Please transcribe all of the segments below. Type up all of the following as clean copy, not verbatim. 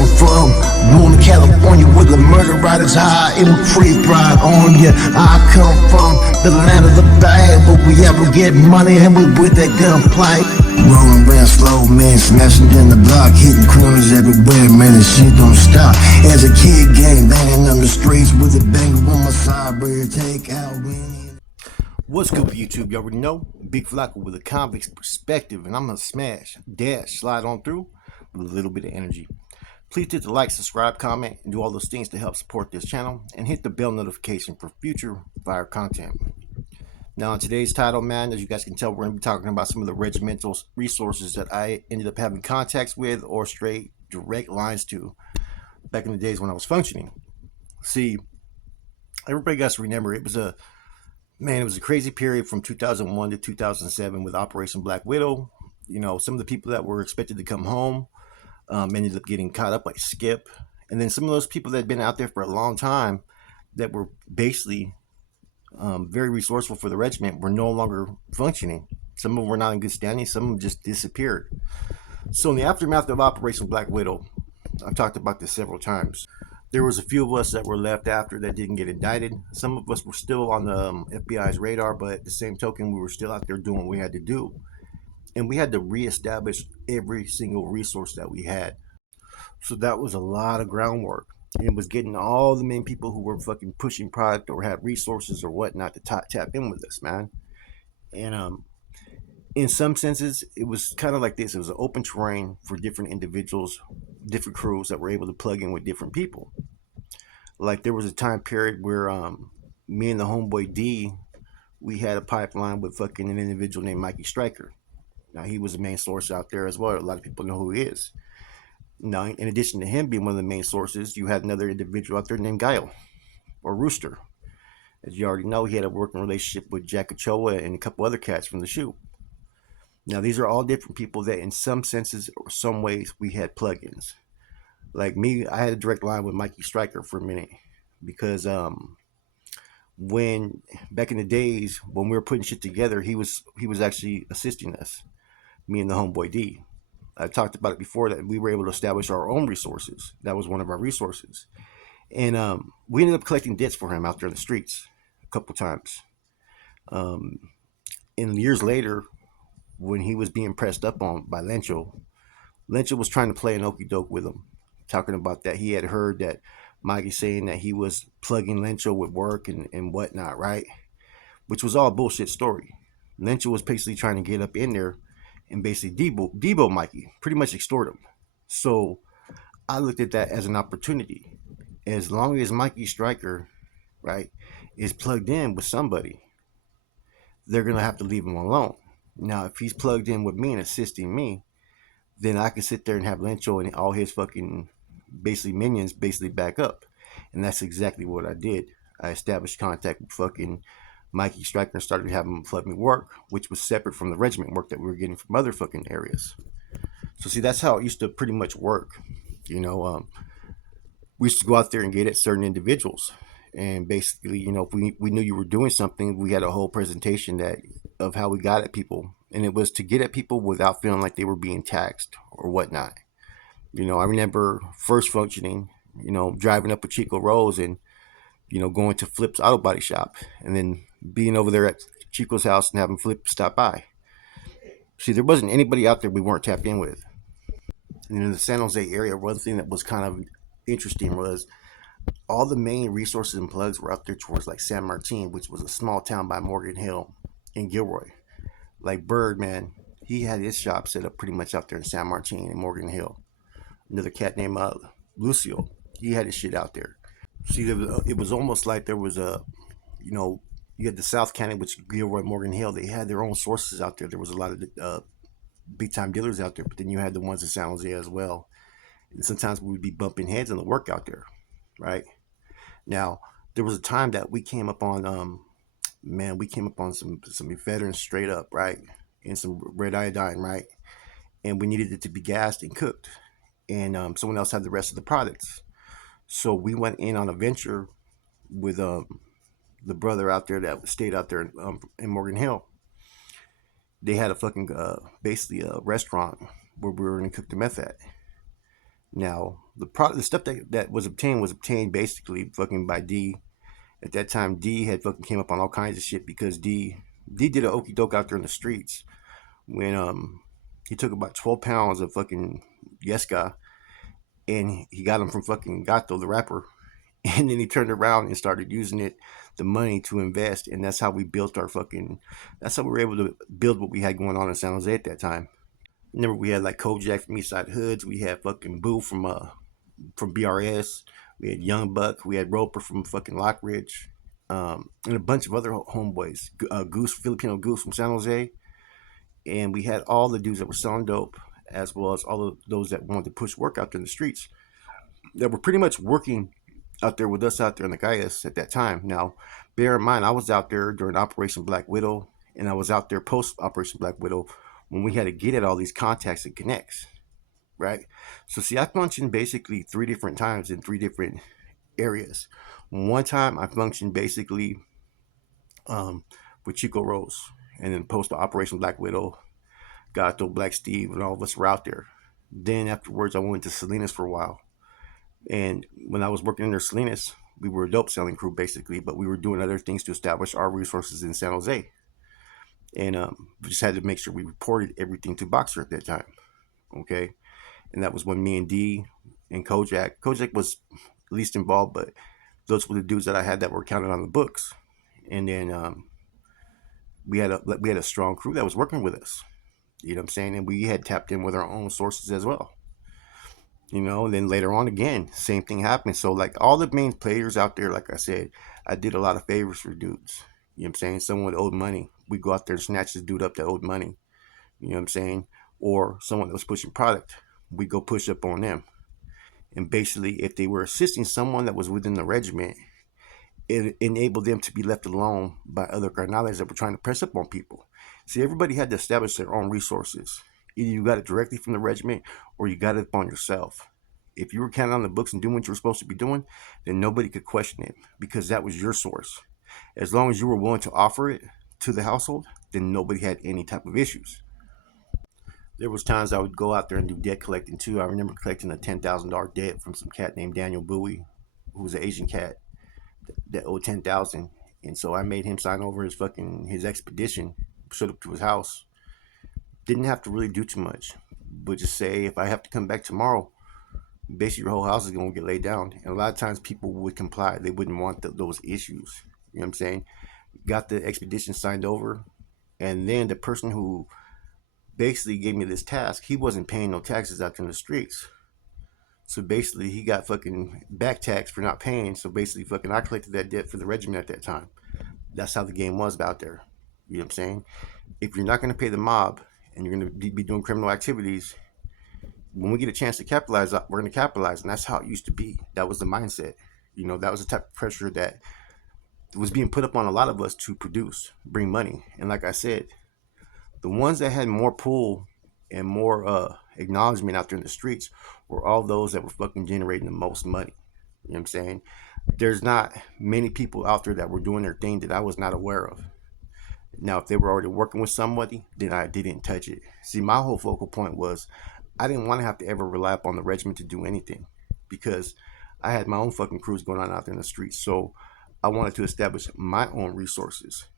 come from, Northern California, where the murder rate is high and we creep right on ya. I come from the land of the bad, but we ever get money and we with that gunplay. Rolling around slow, man, smashing down the block, hitting corners everywhere, man, the shit don't stop. As a kid, gang banging on the streets with a banger on my side, where take out winning. What's good with YouTube? You already know, Big Flacco with a convict's perspective, and I'm gonna slide on through with a little bit of energy. Please hit the like, subscribe, comment, and do all those things to help support this channel, and hit the bell notification for future fire content. Now, in today's title, man, as you guys can tell, we're gonna be talking about some of the regimental resources that I ended up having contacts with or straight direct lines to back in the days when I was functioning. See, everybody got to remember it was a crazy period from 2001 to 2007 with Operation Black Widow. You know, some of the people that were expected to come home ended up getting caught up like Skip. And then some of those people that had been out there for a long time that were basically very resourceful for the regiment were no longer functioning. Some of them were not in good standing. Some of them just disappeared. So in the aftermath of Operation Black Widow, I've talked about this several times. There was a few of us that were left after that didn't get indicted. Some of us were still on the FBI's radar, but at the same token, we were still out there doing what we had to do. And we had to reestablish every single resource that we had. So that was a lot of groundwork. It was getting all the main people who were fucking pushing product or had resources or whatnot to tap in with us, man. And in some senses, it was kind of like this. It was an open terrain for different individuals, different crews that were able to plug in with different people. Like there was a time period where me and the homeboy D, we had a pipeline with fucking an individual named Mikey Stryker. Now he was the main source out there as well. A lot of people know who he is. Now, in addition to him being one of the main sources, you had another individual out there named Guile or Rooster. As you already know, he had a working relationship with Jack Ochoa and a couple other cats from the shoot. Now, these are all different people that in some senses or some ways we had plugins. Like me, I had a direct line with Mikey Stryker for a minute because when back in the days when we were putting shit together, he was actually assisting us, me and the homeboy D. I talked about it before that we were able to establish our own resources. That was one of our resources. And we ended up collecting debts for him out there in the streets a couple times. And years later, when he was being pressed up on by Lencho was trying to play an okey doke with him, talking about that he had heard that Mikey saying that he was plugging Lencho with work and whatnot, right? Which was all a bullshit story. Lencho was basically trying to get up in there and basically Debo Mikey, pretty much extort him. So I looked at that as an opportunity. As long as Mikey Stryker, right, is plugged in with somebody, they're going to have to leave him alone. Now, if he's plugged in with me and assisting me, then I can sit there and have Lencho and all his fucking basically minions basically back up. And that's exactly what I did. I established contact with fucking Mikey Stryker and started having him plug me work, which was separate from the regiment work that we were getting from other fucking areas. So see, that's how it used to pretty much work. You know, we used to go out there and get at certain individuals. And basically, you know, if we knew you were doing something, we had a whole presentation of how we got at people. And it was to get at people without feeling like they were being taxed or whatnot. You know, I remember first functioning, you know, driving up with Chico Rose and, you know, going to Flip's auto body shop and then being over there at Chico's house and having Flip stop by. See, there wasn't anybody out there we weren't tapped in with. And in the San Jose area, one thing that was kind of interesting was all the main resources and plugs were out there towards like San Martin, which was a small town by Morgan Hill in Gilroy. Like Bird, man, he had his shop set up pretty much out there in San Martin and Morgan Hill. Another cat named Lucio, he had his shit out there. See, it was almost like there was a, you know, you had the South County, which Gilroy, Morgan Hill, they had their own sources out there. There was a lot of big time dealers out there, but then you had the ones in San Jose as well. And sometimes we would be bumping heads on the work out there, right? Now, there was a time that we came up on, some veterans straight up, right? And some red iodine, right? And we needed it to be gassed and cooked. And someone else had the rest of the products. So we went in on a venture with the brother out there that stayed out there in Morgan Hill. They had a fucking basically a restaurant where we were going to cook the meth at. Now, the stuff that was obtained basically fucking by D. At that time, D had fucking came up on all kinds of shit because D did an okey doke out there in the streets when he took about 12 pounds of fucking Yeska, and he got them from fucking Gato the rapper, and then he turned around and started using the money to invest, and that's how we built our fucking. That's how we were able to build what we had going on in San Jose at that time. Remember, we had like Kojak from Eastside Hoods, we had fucking Boo from BRS, we had Young Buck, we had Roper from fucking Lockridge, and a bunch of other homeboys. Goose, Filipino Goose from San Jose, and we had all the dudes that were selling dope, as well as all of those that wanted to push work out there in the streets, that were pretty much working out there with us out there in the Gaias at that time. Now, bear in mind, I was out there during Operation Black Widow, and I was out there post Operation Black Widow when we had to get at all these contacts and connects, right? So, see, I functioned basically 3 different times in 3 different areas. One time, I functioned basically with Chico Rose, and then post Operation Black Widow, Gato, Black Steve, and all of us were out there. Then afterwards, I went to Salinas for a while. And when I was working under Salinas, we were a dope selling crew basically, but we were doing other things to establish our resources in San Jose. And we just had to make sure we reported everything to Boxer at that time. Okay. And that was when me and D and Kojak was least involved, but those were the dudes that I had that were counted on the books. And then we had a strong crew that was working with us. You know what I'm saying? And we had tapped in with our own sources as well. And then later on again, same thing happened. So like all the main players out there, like I said, I did a lot of favors for dudes. You know what I'm saying? Someone owed money. We go out there and snatch this dude up that owed money. You know what I'm saying? Or someone that was pushing product. We go push up on them. And basically, if they were assisting someone that was within the regiment, it enabled them to be left alone by other carnales that were trying to press up on people. See, everybody had to establish their own resources. Either you got it directly from the regiment or you got it upon yourself. If you were counting on the books and doing what you were supposed to be doing, then nobody could question it because that was your source. As long as you were willing to offer it to the household, then nobody had any type of issues. There was times I would go out there and do debt collecting too. I remember collecting a $10,000 debt from some cat named Daniel Bowie, who was an Asian cat that owed 10,000, and so I made him sign over his expedition. Showed up to his house. Didn't have to really do too much, but just say if I have to come back tomorrow, basically your whole house is gonna get laid down. And a lot of times people would comply. They wouldn't want those issues. You know what I'm saying? Got the expedition signed over, and then the person who basically gave me this task, he wasn't paying no taxes out in the streets. So basically, he got fucking back taxed for not paying. So basically, fucking, I collected that debt for the regiment at that time. That's how the game was out there. You know what I'm saying? If you're not going to pay the mob and you're going to be doing criminal activities, when we get a chance to capitalize, we're going to capitalize. And that's how it used to be. That was the mindset. That was the type of pressure that was being put up on a lot of us to produce, bring money. And like I said, the ones that had more pull and more acknowledgement out there in the streets were all those that were fucking generating the most money. You know what I'm saying? There's not many people out there that were doing their thing that I was not aware of. Now, if they were already working with somebody, then I didn't touch it. See, my whole focal point was I didn't want to have to ever rely upon the regiment to do anything because I had my own fucking crews going on out there in the streets. So I wanted to establish my own resources.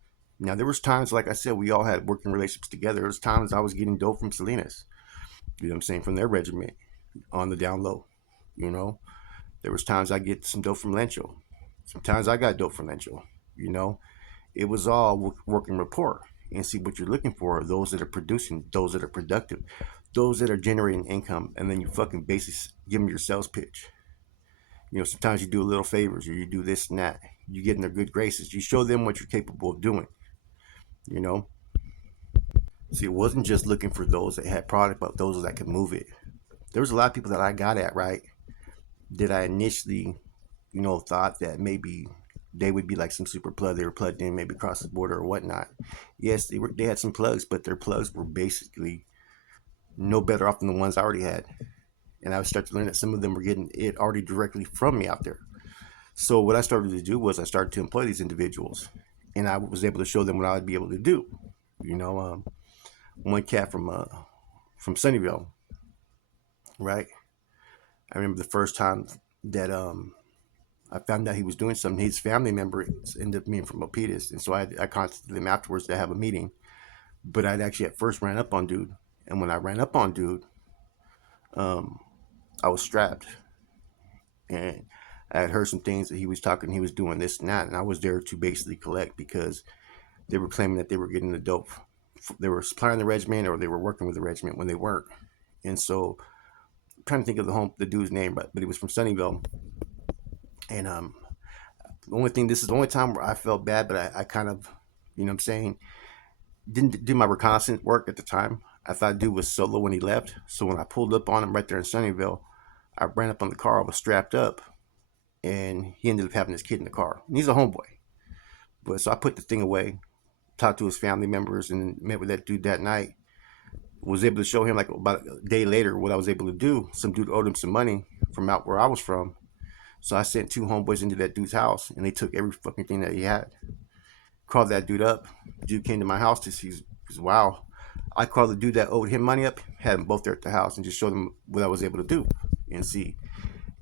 Now, there was times, like I said, we all had working relationships together. There was times I was getting dope from Salinas, you know what I'm saying, from their regiment on the down low, you know. There was times I get some dope from Lencho. Sometimes I got dope from Lencho, you know. It was all working rapport. And see, what you're looking for are those that are producing, those that are productive, those that are generating income, and then you fucking basically give them your sales pitch. Sometimes you do a little favors or you do this and that. You get in their good graces. You show them what you're capable of doing, you know. See, it wasn't just looking for those that had product, but those that could move it. There was a lot of people that I got at, right, that I initially, thought that maybe they would be like some super plug. They were plugged in maybe across the border or whatnot. Yes, they had some plugs, but their plugs were basically no better off than the ones I already had. And I would start to learn that some of them were getting it already directly from me out there. So what I started to do was I started to employ these individuals, and I was able to show them what I would be able to do. One cat from Sunnyvale, right? I remember the first time that I found out he was doing something. His family member ended up being from Milpitas, and so I contacted them afterwards to have a meeting. But I'd actually at first ran up on dude, and when I ran up on dude, um, I was strapped, and I had heard some things that he was talking. He was doing this and that, and I was there to basically collect because they were claiming that they were getting the dope. They were supplying the regiment, or they were working with the regiment when they weren't. And so, I'm trying to think of the dude's name, but he was from Sunnyvale. And the only thing, this is the only time where I felt bad, but I kind of, you know what I'm saying, didn't do my reconnaissance work at the time. I thought dude was solo when he left. So when I pulled up on him right there in Sunnyvale, I ran up on the car. I was strapped up, and he ended up having his kid in the car. And he's a homeboy. But so I put the thing away, talked to his family members, and met with that dude that night. Was able to show him, like, about a day later, what I was able to do. Some dude owed him some money from out where I was from. So I sent two homeboys into that dude's house, and they took every fucking thing that he had. Called that dude up. Dude came to my house to see. Wow. I called the dude that owed him money up, had them both there at the house, and just showed them what I was able to do. And see,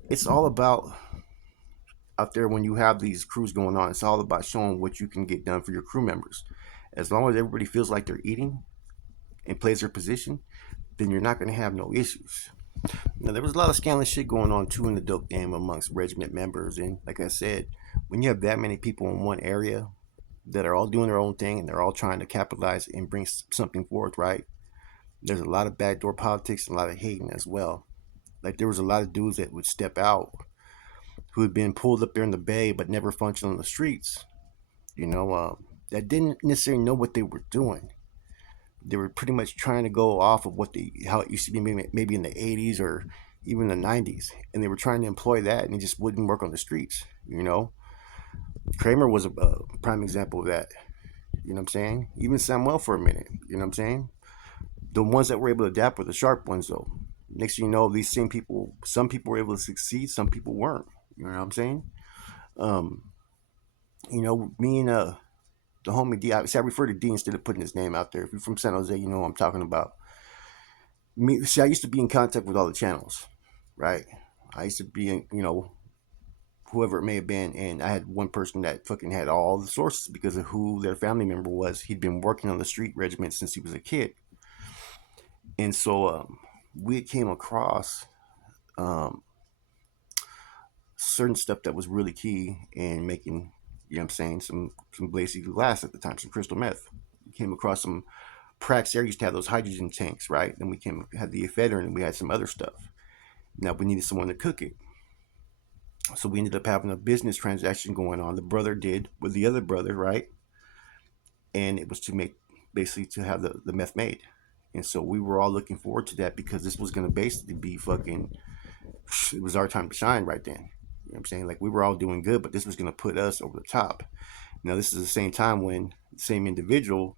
it's all about out there when you have these crews going on. It's all about showing what you can get done for your crew members. As long as everybody feels like they're eating and plays their position, then you're not going to have no issues. Now, there was a lot of scandalous shit going on too in the dope game amongst regiment members, and like I said, when you have that many people in one area that are all doing their own thing and they're all trying to capitalize and bring something forth, right? There's a lot of backdoor politics and a lot of hating as well. Like, there was a lot of dudes that would step out who had been pulled up there in the bay but never functioned on the streets, you know, that didn't necessarily know what they were doing. They were pretty much trying to go off of how it used to be, maybe in the 80s or even the 90s, and they were trying to employ that, and it just wouldn't work on the streets. You know, Kramer was a prime example of that. You know what I'm saying? Even Samuel for a minute. You know what I'm saying? The ones that were able to adapt were the sharp ones, though. Next thing you know, these same people, some people were able to succeed, some people weren't. You know what I'm saying? Um, me and the homie D, I refer to D instead of putting his name out there. If you're from San Jose, you know what I'm talking about. Me, see, I used to be in contact with all the channels, right? I used to be in, whoever it may have been, and I had one person that fucking had all the sources because of who their family member was. He'd been working on the street regiment since he was a kid. And so we came across um, certain stuff that was really key in making, you know what I'm saying, some basic glass at the time, some crystal meth. We came across some Prax Air used to have those hydrogen tanks, right? Then we had the ephedrine, and we had some other stuff. Now we needed someone to cook it. So we ended up having a business transaction going on. The brother did with the other brother, right? And it was to make, basically to have the meth made. And so we were all looking forward to that because this was going to basically be fucking, it was our time to shine right then. You know what I'm saying? Like, we were all doing good, but this was going to put us over the top. Now, this is the same time when the same individual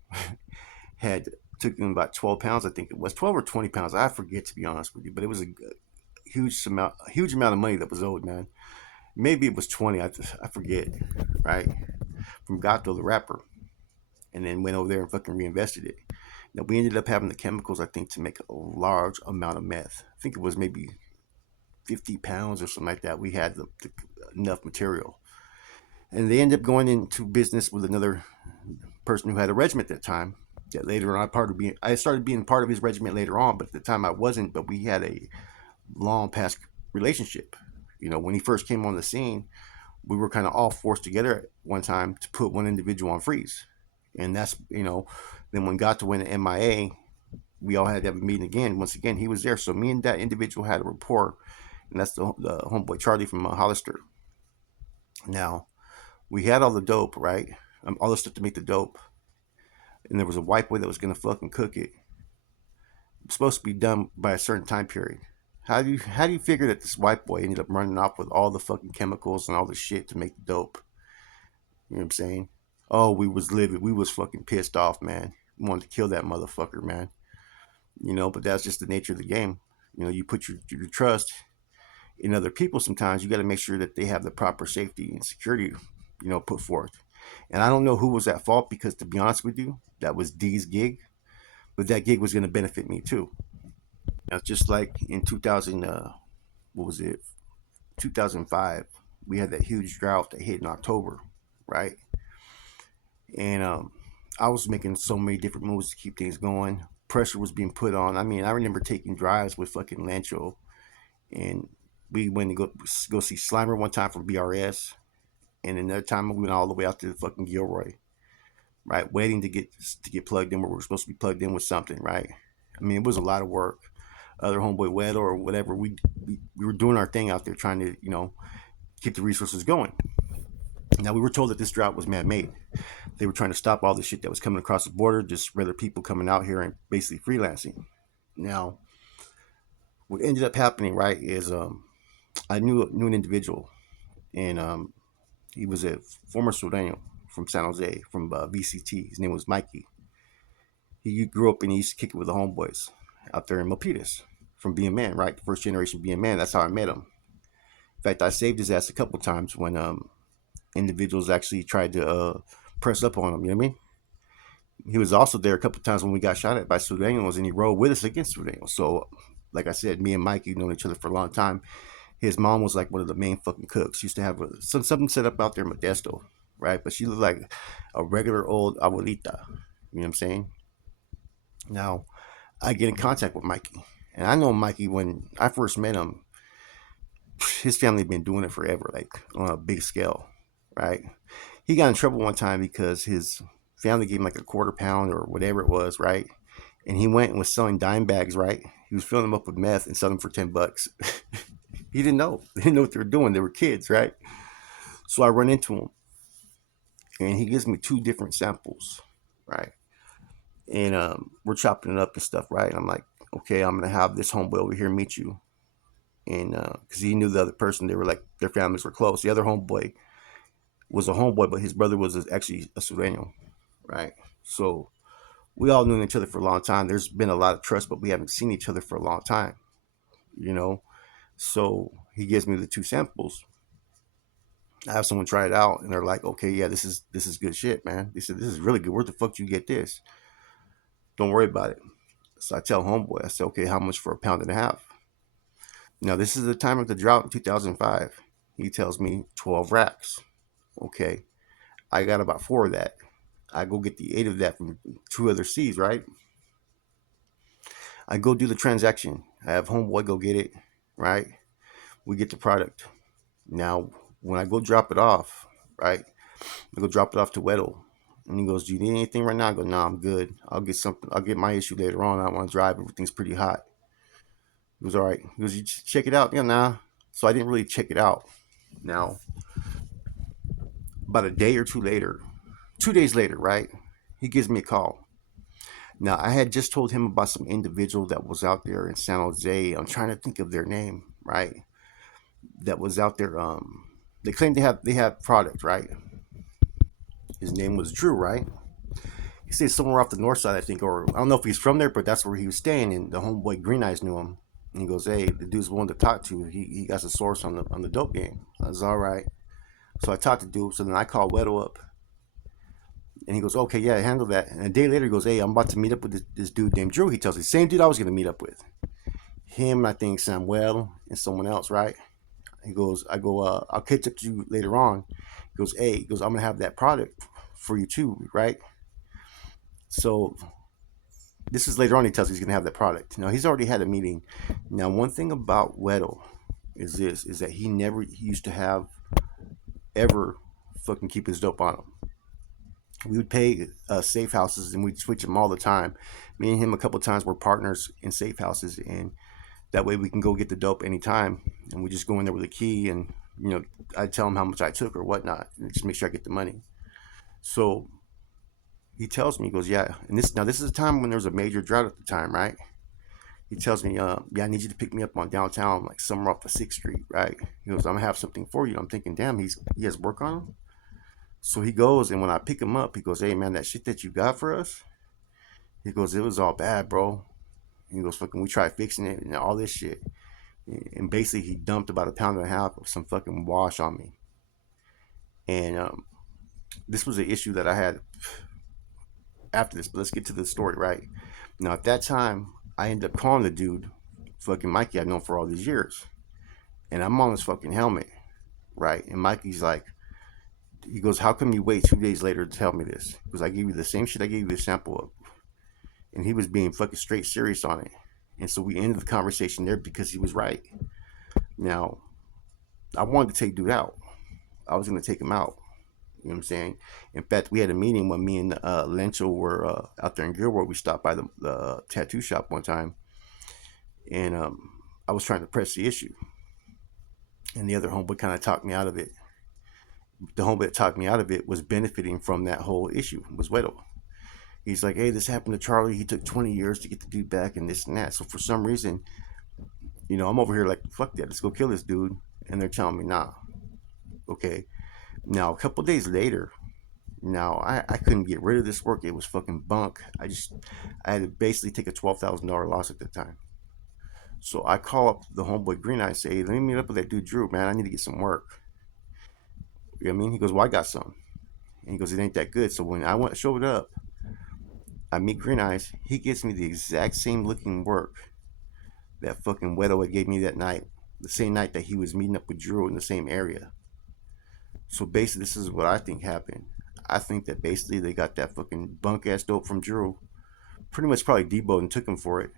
had took him about 12 pounds, I think it was 12 or 20 pounds. I forget, to be honest with you, but it was a huge amount of money that was owed, man. Maybe it was 20, I forget, right? From Gato, the rapper, and then went over there and fucking reinvested it. Now, we ended up having the chemicals, I think, to make a large amount of meth. I think it was maybe 50 pounds or something like that. We had enough material. And they ended up going into business with another person who had a regiment at that time. That later on, I started being part of his regiment later on, but at the time I wasn't. But we had a long past relationship. You know, when he first came on the scene, we were kind of all forced together at one time to put one individual on freeze. And that's, then when got to win the MIA, we all had to have a meeting again. Once again, he was there. So me and that individual had a rapport, and that's the homeboy Charlie from Hollister. Now, we had all the dope, right? All the stuff to make the dope. And there was a white boy that was going to fucking cook it. It was supposed to be done by a certain time period. How do you figure that this white boy ended up running off with all the fucking chemicals and all the shit to make the dope? You know what I'm saying? Oh, we was livid. We was fucking pissed off, man. We wanted to kill that motherfucker, man. But that's just the nature of the game. You put your trust in other people. Sometimes you got to make sure that they have the proper safety and security, put forth. And I don't know who was at fault because, to be honest with you, that was D's gig. But that gig was going to benefit me too. Now, just like in 2000, what was it, 2005, we had that huge drought that hit in October, right? And I was making so many different moves to keep things going. Pressure was being put on. I mean, I remember taking drives with fucking Lancho, and we went to go see Slimer one time from BRS, and another time we went all the way out to the fucking Gilroy, right, waiting to get plugged in where we were supposed to be plugged in with something, right? I mean, it was a lot of work. Other homeboy Wedo or whatever, we were doing our thing out there trying to keep the resources going. Now we were told that this drought was man-made. They were trying to stop all the shit that was coming across the border, just regular people coming out here and basically freelancing. Now, what ended up happening, right, is I knew an individual, and he was a former Sureño from San Jose, from VCT. His name was Mikey. He grew up and he used to kick it with the homeboys out there in Milpitas from being man, right? First generation being man. That's how I met him. In fact, I saved his ass a couple times when individuals actually tried to press up on him. You know what I mean? He was also there a couple times when we got shot at by Sureños, and he rode with us against Sureños. So, like I said, me and Mikey known each other for a long time. His mom was like one of the main fucking cooks. She used to have something set up out there in Modesto, right? But she looked like a regular old abuelita. You know what I'm saying? Now, I get in contact with Mikey, and I know Mikey when I first met him. His family been doing it forever, like on a big scale, right? He got in trouble one time because his family gave him like a quarter pound or whatever it was, right? And he went and was selling dime bags, right? He was filling them up with meth and selling them for $10. He didn't know. They didn't know what they were doing. They were kids, right? So I run into him, and he gives me two different samples, right? And we're chopping it up and stuff, right? And I'm like, okay, I'm gonna have this homeboy over here meet you, and because he knew the other person, they were like their families were close. The other homeboy was a homeboy, but his brother was actually a Sureño, right? So we all knew each other for a long time. There's been a lot of trust, but we haven't seen each other for a long time, you know. So he gives me the two samples. I have someone try it out, and they're like, "Okay, yeah, this is good shit, man." They said, "This is really good. Where the fuck do you get this? Don't worry about it." So I tell homeboy, I say, "Okay, how much for a pound and a half?" Now this is the time of the drought in 2005. He tells me 12 racks. Okay, I got about four of that. I go get the eight of that from two other C's, right? I go do the transaction. I have homeboy go get it, right? We get the product. Now, when I go drop it off, right? I go drop it off to Weddle. And he goes, "Do you need anything right now?" I go, "Nah, I'm good. I'll get something. I'll get my issue later on. I don't want to drive. Everything's pretty hot." He was all right. He goes, "You check it out?" Yeah, nah. So I didn't really check it out. Now, about a day or two later, 2 days later, right? He gives me a call. Now, I had just told him about some individual that was out there in San Jose. I'm trying to think of their name, right? That was out there. They claimed they have product, right? His name was Drew, right? He stayed somewhere off the north side, I think, or I don't know if he's from there, but that's where he was staying. And the homeboy Green Eyes knew him. And he goes, "Hey, the dude's willing to talk to. He got a source on the dope game." I was all right. So I talked to dude. So then I called Weddle up, and he goes, "Okay, yeah, handle that." And a day later, he goes, "Hey, I'm about to meet up with this dude named Drew." He tells me, same dude I was gonna meet up with. Him, I think Samuel and someone else, right? He goes, I go, "I'll catch up to you later on." He goes, "Hey," he goes, "I'm gonna have that product for you too, right?" So this is later on. He tells me he's gonna have that product. Now he's already had a meeting. Now one thing about Weddle is that he used to have ever fucking keep his dope on him. We would pay safe houses and we'd switch them all the time. Me and him a couple times were partners in safe houses, and that way we can go get the dope anytime. And we just go in there with a key, and I tell him how much I took or whatnot, and just make sure I get the money. So he tells me, he goes, "Yeah," and this is a time when there was a major drought at the time, right? He tells me, "Yeah, I need you to pick me up on downtown, like somewhere off of 6th Street, right?" He goes, "I'm gonna have something for you." I'm thinking, damn, he has work on him. So he goes, and when I pick him up, he goes, "Hey man, that shit that you got for us," he goes, "It was all bad, bro." He goes, "Fucking, we tried fixing it and all this shit." And basically, he dumped about a pound and a half of some fucking wash on me. And this was an issue that I had after this. But let's get to the story, right? Now, at that time, I ended up calling the dude, fucking Mikey, I've known for all these years. And I'm on his fucking helmet, right? And Mikey's like, he goes, how come you wait 2 days later to tell me this? Because I gave you the same shit I gave you a sample of. And he was being fucking straight serious on it. And so we ended the conversation there because he was right. Now, I wanted to take dude out. I was going to take him out. You know what I'm saying? In fact, we had a meeting when me and Lencho were out there in Gilroy. We stopped by the tattoo shop one time. And I was trying to press the issue. And the other homeboy kind of talked me out of it. The homeboy that talked me out of it was benefiting from that whole issue, was Weddle. He's like, hey, this happened to Charlie. He took 20 years to get the dude back and this and that. So for some reason, you know, I'm over here like, fuck that. Let's go kill this dude. And they're telling me, nah. Okay. Now, a couple days later, now I couldn't get rid of this work. It was fucking bunk. I had to basically take a $12,000 loss at the time. So I call up the homeboy Green Eye and say, hey, let me meet up with that dude Drew, man. I need to get some work. You know what I mean? He goes, well, I got some. And he goes, it ain't that good. So when I showed up, I meet Green Eyes. He gives me the exact same looking work that fucking Wedo gave me that night. The same night that he was meeting up with Drew in the same area. So basically, this is what I think happened. I think that basically they got that fucking bunk ass dope from Drew. Pretty much probably deboed and took him for it.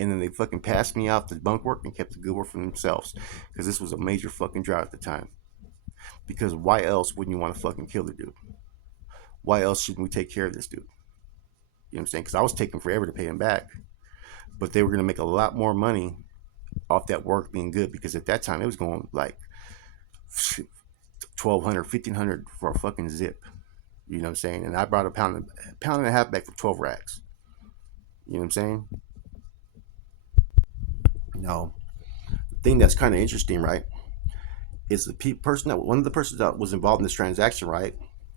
And then they fucking passed me out the bunk work and kept the good work for themselves. Because this was a major fucking drought at the time. Because why else wouldn't you want to fucking kill the dude? Why else shouldn't we take care of this dude? You know what I'm saying? Because I was taking forever to pay him back. But they were going to make a lot more money off that work being good. Because at that time, it was going like $1,200, $1,500 for a fucking zip. You know what I'm saying? And I brought a pound and a half back for 12 racks. You know what I'm saying? No. The thing that's kind of interesting, right, is the person that one of the persons that was involved in this transaction, right,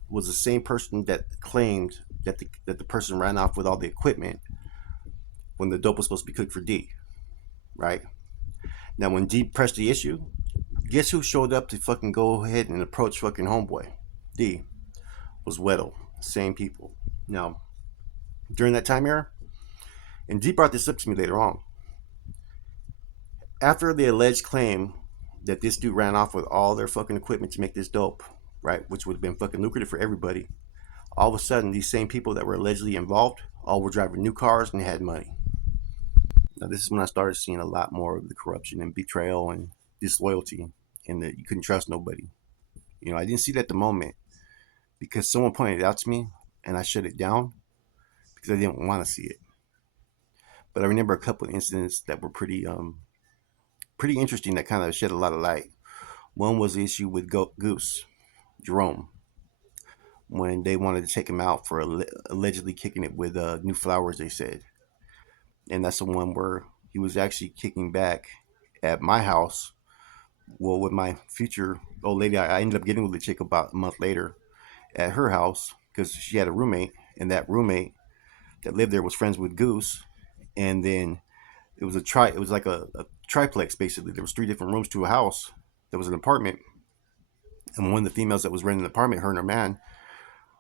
was the same person that claimed that the person ran off with all the equipment when the dope was supposed to be cooked for D, right? Now, when D pressed the issue, guess who showed up to fucking go ahead and approach fucking homeboy? D was Weddle. Same people. Now, during that time era, and D brought this up to me later on. After the alleged claim that this dude ran off with all their fucking equipment to make this dope, right, which would have been fucking lucrative for everybody, all of a sudden, these same people that were allegedly involved all were driving new cars and had money. Now, this is when I started seeing a lot more of the corruption and betrayal and disloyalty, and that you couldn't trust nobody. You know, I didn't see that at the moment because someone pointed it out to me, and I shut it down because I didn't want to see it. But I remember a couple of incidents that were pretty interesting that kind of shed a lot of light. One was the issue with Goose, Jerome, when they wanted to take him out for allegedly kicking it with New Flowers, they said. And that's the one where he was actually kicking back at my house. Well, with my future old lady, I ended up getting with the chick about a month later at her house because she had a roommate, and that roommate that lived there was friends with Goose. And then it was like a triplex basically. There was 3 different rooms to a house. There was an apartment, and one of the females that was renting the apartment, her and her man,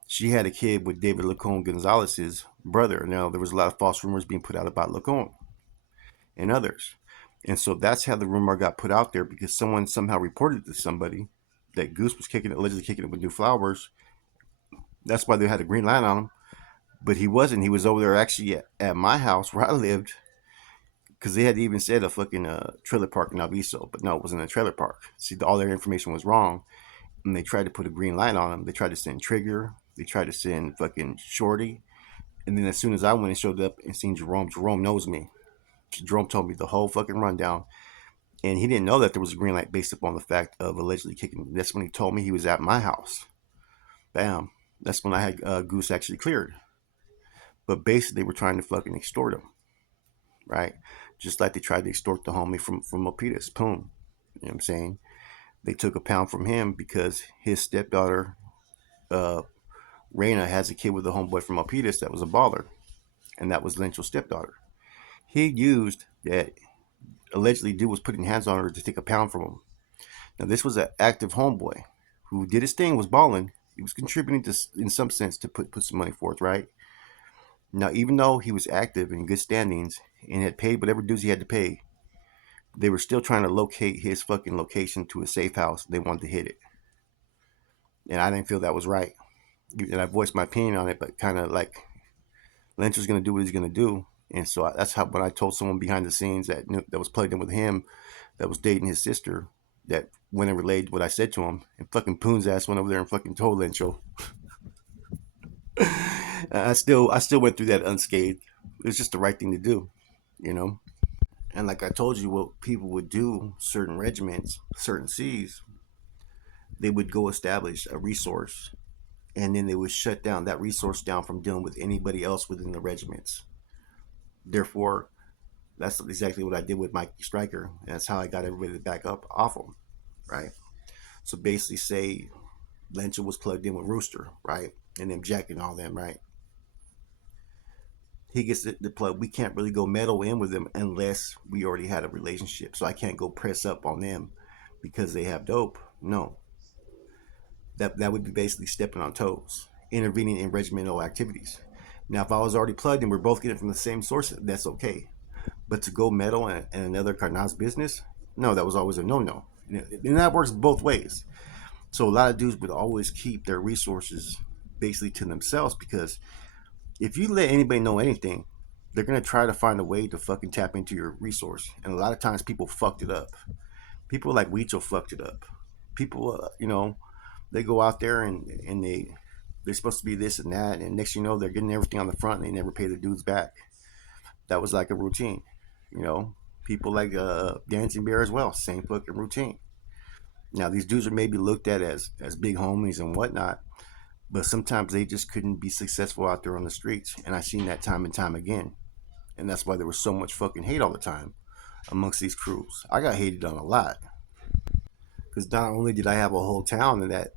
she had a kid with David Lacone Gonzalez's brother. Now, there was a lot of false rumors being put out about Lacone and others. And so that's how the rumor got put out there because someone somehow reported to somebody that Goose was allegedly kicking it with New Flowers. That's why they had a green light on him. But he wasn't. He was over there actually at my house where I lived because they had even said a fucking trailer park in Alviso. But no, it wasn't a trailer park. See, all their information was wrong. And they tried to put a green light on him. They tried to send Trigger. They tried to send fucking Shorty. And then as soon as I went and showed up and seen Jerome knows me. Jerome told me the whole fucking rundown. And he didn't know that there was a green light based upon the fact of allegedly kicking. That's when he told me he was at my house. Bam. That's when I had Goose actually cleared. But basically, they were trying to fucking extort him. Right? Just like they tried to extort the homie from Milpitas. Boom. You know what I'm saying? They took a pound from him because his stepdaughter, Raina, has a kid with a homeboy from Milpitas that was a baller. And that was Lynch's stepdaughter. He used that allegedly dude was putting hands on her to take a pound from him. Now, this was an active homeboy who did his thing, was balling. He was contributing to, in some sense, to put some money forth, right? Now, even though he was active in good standings and had paid whatever dues he had to pay, they were still trying to locate his fucking location to a safe house. They wanted to hit it, and I didn't feel that was right. And I voiced my opinion on it, but kind of like Lynch was going to do what he's going to do. And so that's how when I told someone behind the scenes that was plugged in with him, that was dating his sister, that went and relayed what I said to him, and fucking Poon's ass went over there and fucking told Lencho. I still went through that unscathed. It was just the right thing to do, you know. And like I told you, what people would do, certain regiments, certain Cs, they would go establish a resource, and then they would shut down that resource down from dealing with anybody else within the regiments. Therefore, that's exactly what I did with Mikey Stryker. And that's how I got everybody to back up off him, right? So basically, say Lencha was plugged in with Rooster, right, and then Jack and all them, right. He gets the plug. We can't really go meddle in with them unless we already had a relationship. So I can't go press up on them because they have dope. No, that would be basically stepping on toes, intervening in regimental activities. Now, if I was already plugged and we're both getting from the same source, that's okay. But to go meddle in another Cardinal's business, no, that was always a no-no. And that works both ways. So a lot of dudes would always keep their resources basically to themselves, because if you let anybody know anything, they're going to try to find a way to fucking tap into your resource. And a lot of times people fucked it up. People like Weecho fucked it up. People, they go out there and they're supposed to be this and that. And next you know, they're getting everything on the front and they never pay the dudes back. That was like a routine, you know. People like Dancing Bear as well, same fucking routine. Now these dudes are maybe looked at as big homies and whatnot, but sometimes they just couldn't be successful out there on the streets, and I've seen that time and time again. And that's why there was so much fucking hate all the time amongst these crews. I got hated on a lot because not only did I have a whole town that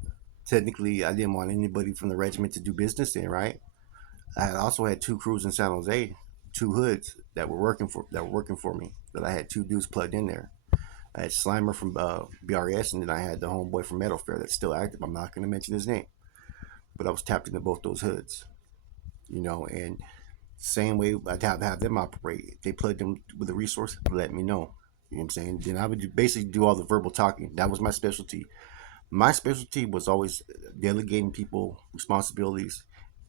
technically I didn't want anybody from the regiment to do business in, right? I also had two crews in San Jose, two hoods that were working for me. That I had two dudes plugged in there. I had Slimer from BRS, and then I had the homeboy from Metal Fair that's still active. I'm not going to mention his name, but I was tapped into both those hoods, and same way I'd have them operate. If they plugged them with a resource, let me know. You know what I'm saying? Then I would basically do all the verbal talking. That was my specialty. My specialty was always delegating people responsibilities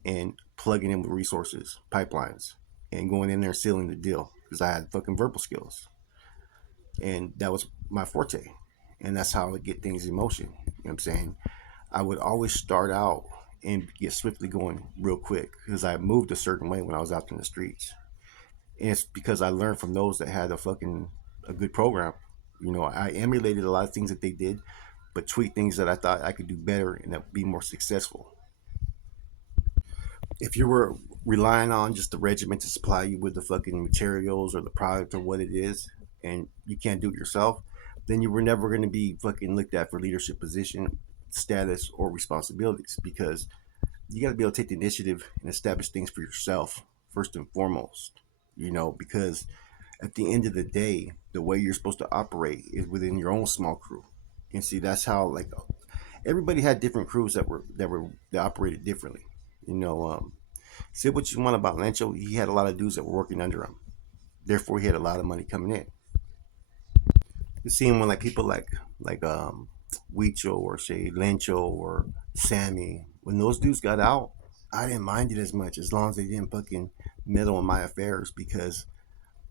and plugging in with resources, pipelines, and going in there and sealing the deal because I had fucking verbal skills. And that was my forte. And that's how I would get things in motion. You know what I'm saying? I would always start out and get swiftly going real quick because I moved a certain way when I was out in the streets. And it's because I learned from those that had a good program. I emulated a lot of things that they did, but tweak things that I thought I could do better and that be more successful. If you were relying on just the regiment to supply you with the fucking materials or the product or what it is, and you can't do it yourself, then you were never going to be fucking looked at for leadership position, status, or responsibilities, because you got to be able to take the initiative and establish things for yourself first and foremost. Because at the end of the day, the way you're supposed to operate is within your own small crew. And see, that's how like everybody had different crews that operated differently. Say what you want about Lancho, he had a lot of dudes that were working under him. Therefore, he had a lot of money coming in. You see him when like people like Huicho or say Lancho or Sammy, when those dudes got out, I didn't mind it as much as long as they didn't fucking meddle in my affairs, because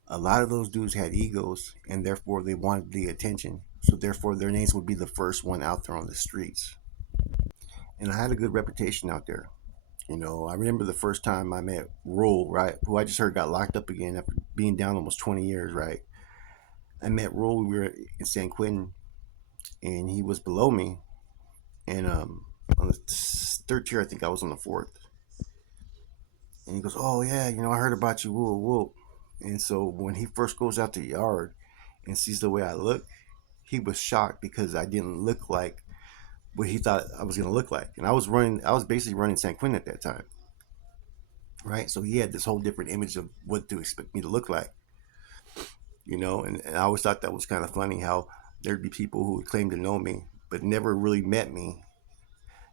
a lot of those dudes had egos and therefore they wanted the attention. So therefore their names would be the first one out there on the streets. And I had a good reputation out there. I remember the first time I met Rule, right, who I just heard got locked up again after being down almost 20 years, right? I met Rule, we were in San Quentin, and he was below me. And on the third tier, I think I was on the fourth. And he goes, "Oh, yeah, I heard about you, woo, woo." And so when he first goes out to the yard and sees the way I look, he was shocked because I didn't look like what he thought I was going to look like. And I was basically running San Quentin at that time, right? So he had this whole different image of what to expect me to look like, and I always thought that was kind of funny how there'd be people who would claim to know me but never really met me.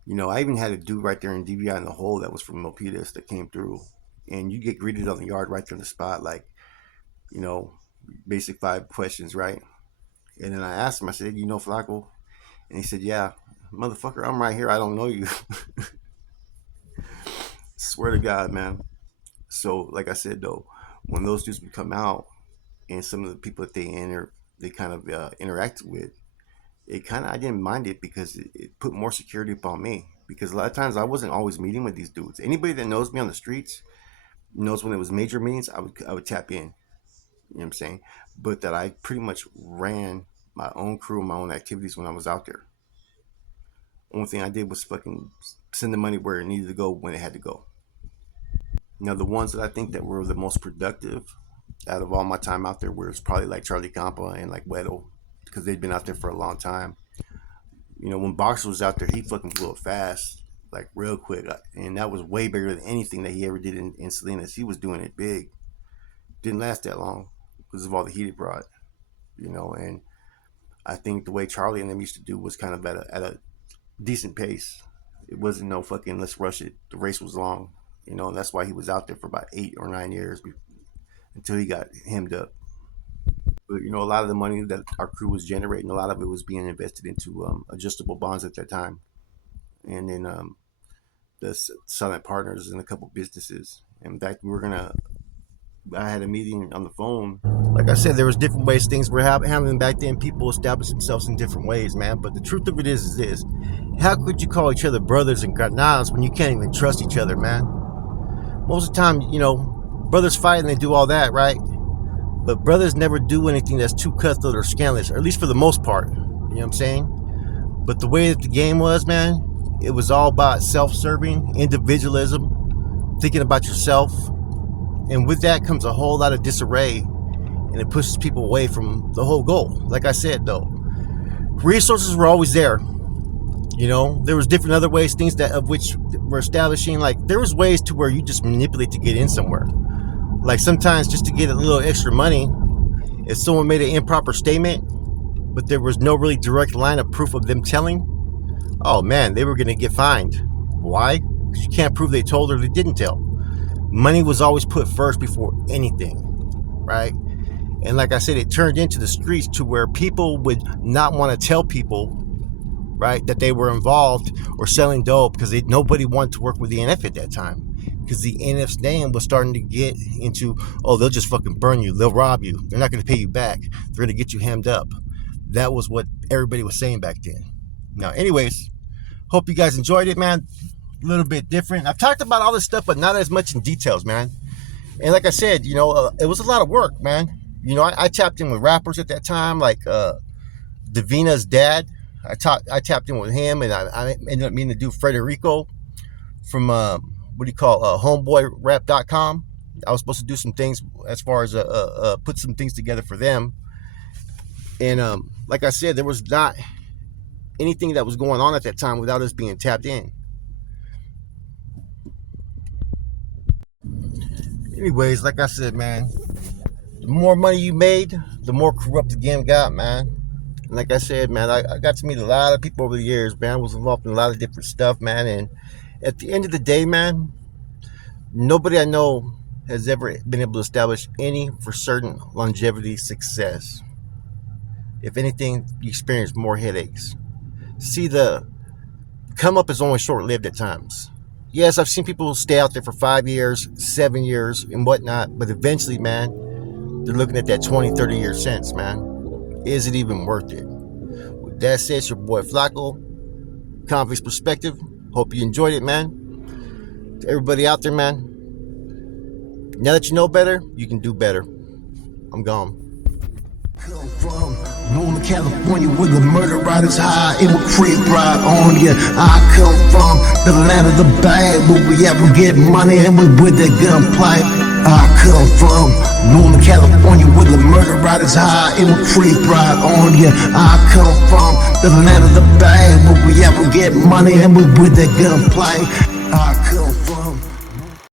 I even had a dude right there in DVI in the hole that was from Milpitas that came through, and you get greeted on the yard right there in the spot, like, basic 5 questions, right? And then I asked him, I said, hey, you know Flacco? And he said, yeah. Motherfucker, I'm right here. I don't know you. Swear to God, man. So, like I said, though, when those dudes would come out and some of the people that they kind of interacted with, I didn't mind it because it put more security upon me. Because a lot of times I wasn't always meeting with these dudes. Anybody that knows me on the streets knows when it was major meetings, I would tap in. You know what I'm saying? But that I pretty much ran my own crew, my own activities when I was out there. Only thing I did was fucking send the money where it needed to go when it had to go. Now, the ones that I think that were the most productive out of all my time out there was probably like Charlie Campa and like Weddle, because they'd been out there for a long time. You know, when Boxer was out there, he fucking blew it fast, like real quick. And that was way bigger than anything that he ever did in Salinas. He was doing it big. Didn't last that long because of all the heat it brought, you know. And I think the way Charlie and them used to do was kind of at a decent pace. It wasn't no fucking let's rush it. The race was long, you know, and that's why he was out there for about 8 or 9 years until he got hemmed up. But, you know, a lot of the money that our crew was generating, a lot of it was being invested into adjustable bonds at that time. And then the silent partners and a couple businesses. In fact, I had a meeting on the phone. Like I said, there was different ways things were happening back then. People established themselves in different ways, man. But the truth of it is this. How could you call each other brothers and carnals when you can't even trust each other, man? Most of the time, you know, brothers fight and they do all that, right? But brothers never do anything that's too cutthroat or scandalous, or at least for the most part. You know what I'm saying? But the way that the game was, man, it was all about self-serving, individualism, thinking about yourself. And with that comes a whole lot of disarray, and it pushes people away from the whole goal. Like I said, though, resources were always there. You know, there was different other ways, things that of which we're establishing. Like there was ways to where you just manipulate to get in somewhere. Like sometimes just to get a little extra money, if someone made an improper statement, but there was no really direct line of proof of them telling, oh man, they were going to get fined. Why? Because you can't prove they told or they didn't tell. Money was always put first before anything, right? And like I said, it turned into the streets to where people would not want to tell people, right, that they were involved or selling dope because nobody wanted to work with the NF at that time. Because the NF's name was starting to get into, oh, they'll just fucking burn you. They'll rob you. They're not going to pay you back. They're going to get you hemmed up. That was what everybody was saying back then. Now, anyways, hope you guys enjoyed it, man. A little bit different. I've talked about all this stuff, but not as much in details, man. And like I said, you know, it was a lot of work, man. You know, I tapped in with rappers at that time, like Davina's dad. I tapped in with him, and I ended up meaning to do Frederico from homeboyrap.com. I was supposed to do some things as far as put some things together for them. And like I said, there was not anything that was going on at that time without us being tapped in. Anyways, like I said, man, the more money you made, the more corrupt the game got, man. And like I said, man, I got to meet a lot of people over the years, man. I was involved in a lot of different stuff, man. And at the end of the day, man, nobody I know has ever been able to establish any for certain longevity success. If anything, you experience more headaches. See, the come up is only short-lived at times. Yes, I've seen people stay out there for 5 years, 7 years, and whatnot, but eventually, man, they're looking at that 20, 30-year sense, man. Is it even worth it? With that said, it's your boy Flacco, Convict's Perspective. Hope you enjoyed it, man. To everybody out there, man, now that you know better, you can do better. I'm gone. Come from Northern California where the murder rate is high, it will creep right on you. I come from the land of the bad, where we ever get money and we with that gunplay. I come from Northern California where the murder rate is high, it will creep right on you. I come from the land of the bad, where we ever get money and we with that gunplay. I come from